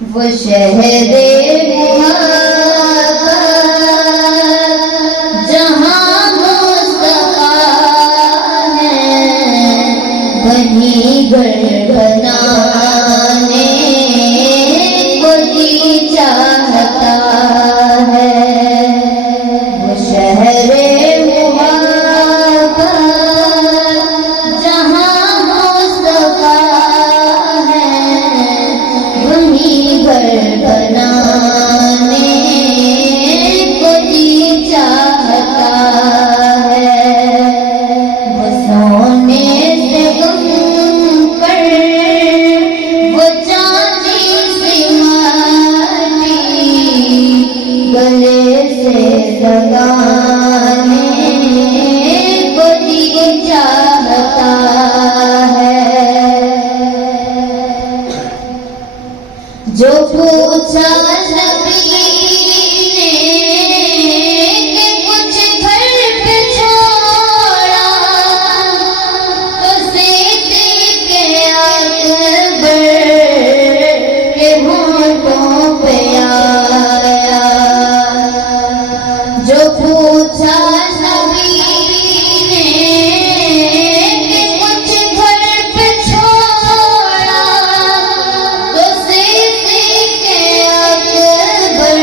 وہ شہر محبت جہاں مصطفیٰ ہے، وہیں گھر بنانے کو جی چاہتا ہے۔ وہ شہر محبت جہاں مصطفیٰ ہے، وہیں گھر بنانے کو جی چاہتا ہے۔ وہ سونے سے غم پر، وہ چاندی سی مٹی گلے سے لگانے کو جی چاہتا ہے۔ جو پوچھا نبی نے کہ کچھ گھر پہ چھوڑا، تو صدیق اکبر کے ہونٹوں پہ آیا۔ جو پوچھا نبی نے کہ کچھ گھر پہ چھوڑا، تو صدیق اکبر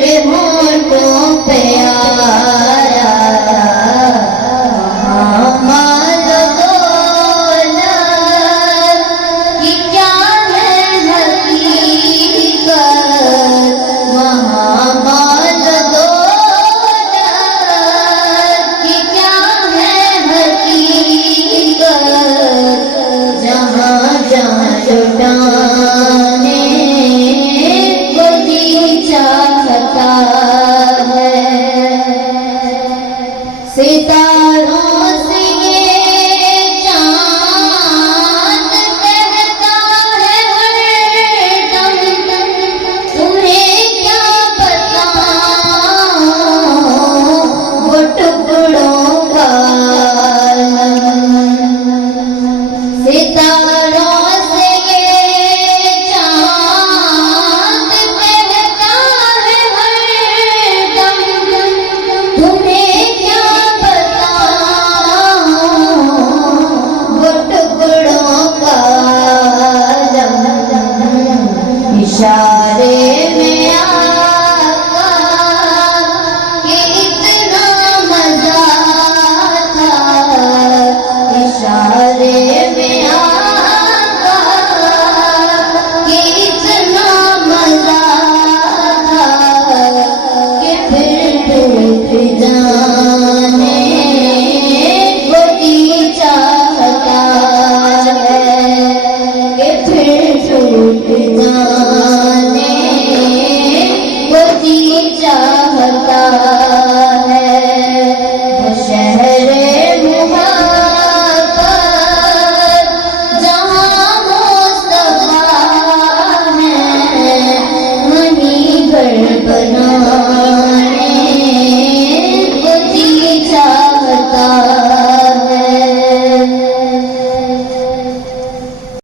کے ہونٹوں پہ آیا۔ وہاں مال دولت کی کیا ہے حقیقت، وہاں مال دولت کی کیا ہے حقیقت، جہاں جہاں لٹانے کو جی چاہتا ہے۔ ستاروں سے یہ چاند کہتا ہے ہر دم، تمہیں کیا پتا وہ ٹکڑوں کا عالم۔ ستاروں سے یہ چاند کہتا ہے ہر دم، تمہیں کیا پتا وہ ٹکڑوں کا عالم۔ اشارے میں آقا کہ اتنا مزہ تھا، اشارے میں آقا کہ اتنا مزہ تھا کہ پھر ٹوٹ جانے کو جی چاہتا ہے، کہ پھر ٹوٹ جانے کو جی چاہتا ہے۔ وہ شہر محبت جہاں مصطفیٰ ہے، وہیں گھر بنا